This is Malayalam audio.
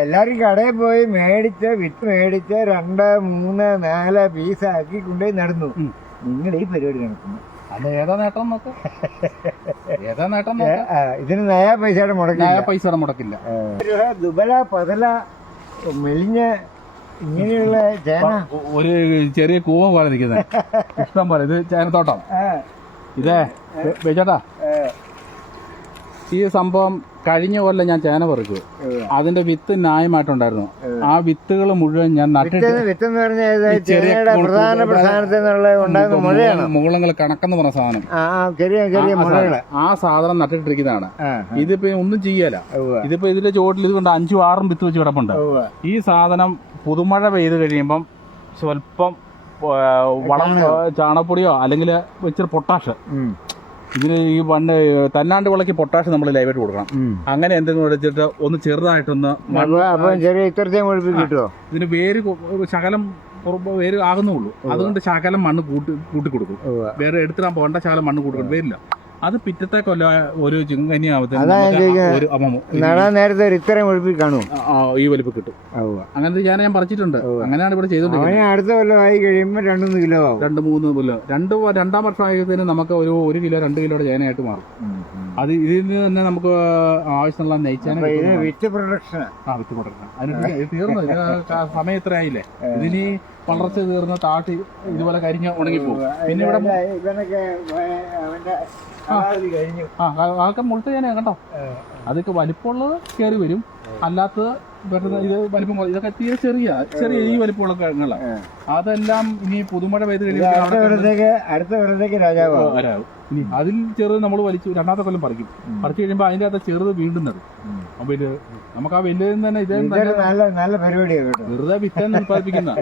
എല്ലാരും കടയിൽ പോയി വിത്ത് മേടിച്ച് 2, 3, 4 പീസാക്കി കൊണ്ടുപോയി നടന്നു. നിങ്ങൾ ഈ പരിപാടി നടക്കുന്നു. അത് ഏതാ നേട്ടം നോക്ക്. ഏതാ നേട്ടം ഇതിന് നയാ പൈസയുടെ മുടക്കില്ല. ദുബല പതല മെലിഞ്ഞ ഇങ്ങനെയുള്ള ചേന ഒരു ചെറിയ കൂവം പോലെ നിൽക്കുന്നത് ഇഷ്ടം പോലെ. ഇത് ചേനത്തോട്ടം. ഇതേ ചേട്ടാ, ഈ സംഭവം കഴിഞ്ഞ കൊല്ലം ഞാൻ ചേന പറിച്ചു. അതിന്റെ വിത്ത് ന്യായമായിട്ടുണ്ടായിരുന്നു. ആ വിത്തുകൾ മുഴുവൻ ഞാൻ മുകളങ്ങൾ കണക്കെന്ന് പറഞ്ഞ സാധനം, ആ സാധനം നട്ടിട്ടിരിക്കുന്നതാണ്. ഇതിപ്പോ ഒന്നും ചെയ്യല. ഇതിപ്പോ ഇതിന്റെ ചുവട്ടിൽ ഇത് കൊണ്ട് 5, 6 വിത്ത് വെച്ച് കിടപ്പുണ്ട്. ഈ സാധനം പുതുമഴ പെയ്ത് കഴിയുമ്പം സ്വല്പം വളം, ചാണകപ്പൊടിയോ അല്ലെങ്കിൽ ഇച്ചിരി പൊട്ടാഷ്, ഇതിന് ഈ തന്നാണ്ട് വിളക്ക് പൊട്ടാഷ് നമ്മൾ ലൈവായിട്ട് കൊടുക്കണം. അങ്ങനെ എന്തെങ്കിലും വെച്ചിട്ട് ഒന്ന് ചെറുതായിട്ടൊന്ന് ഇതിന് വേര് ശകലം വേര് ആകുന്നുള്ളൂ. അതുകൊണ്ട് ശകലം മണ്ണ് കൂട്ടി കൊടുക്കും. വേറെ എടുത്തിടാൻ പോകേണ്ട ശകലം മണ്ണ് കൂട്ടി കൊടുക്കും. വരില്ല. അത് പിറ്റത്തെ കൊല്ലം ഒരു ചിങ്ങനി നേരത്തെ ഇത്രയും ഒഴിപ്പിൽ കാണും, ഈ വലിപ്പം കിട്ടും. അങ്ങനത്തെ ഞാൻ പറിച്ചിട്ടുണ്ട്. അങ്ങനെയാണ് ഇവിടെ ചെയ്തോണ്ടിരിക്കുന്നത്. അടുത്ത കൊല്ലം ആയി കഴിയുമ്പോൾ 2-3 കിലോ ആവും. 2-3 കിലോ. രണ്ടാം വർഷം ആയതിന് നമുക്ക് ഒരു 1 കിലോ 2 കിലോയുടെ ചേനയായിട്ട് മാറും. അത് ഇതിൽ നിന്ന് തന്നെ നമുക്ക് ആവശ്യമുള്ള നെയ്ച്ചാന വിത്ത് പ്രൊഡക്ഷൻ. വിത്ത് പ്രൊഡക്ഷൻ അതിന് തീർന്നു. സമയം ഇത്ര ആയില്ലേ. ഇതിന് വളർച്ച തീർന്ന് താട്ടി ഇതുപോലെ കരിഞ്ഞ് ഉണങ്ങിപ്പോകും. പിന്നെ ഇവിടെ ആൾക്കാർ മുഴുത്ത ചേന കണ്ടോ. അതൊക്കെ വലിപ്പമുള്ളത് കയറി വരും, അല്ലാത്തത് പെട്ടെന്ന് ഇത് വലിപ്പം ഇതൊക്കെ തീരെ ചെറിയ ഈ വലിപ്പമുള്ള കിഴങ്ങുകളാണ്. അതെല്ലാം ഇനി പുതുമഴ പെയ്ത് കഴിയുമ്പോൾ രാജാവും. ഇനി അതിൽ ചെറുത് നമ്മൾ വലിച്ചു രണ്ടാമത്തെ കൊല്ലം പറിക്കും. പറിച്ചു കഴിയുമ്പോൾ അതിന്റെ അകത്ത് ചെറുത് വീണ്ടും നടും. അപ്പൊ നമുക്ക് ആ വലിയതിൽ തന്നെ ഇതേ നല്ല പരിപാടിയാണ്. വെറുതെ വിത്തന്നെ ഉത്പാദിപ്പിക്കുന്ന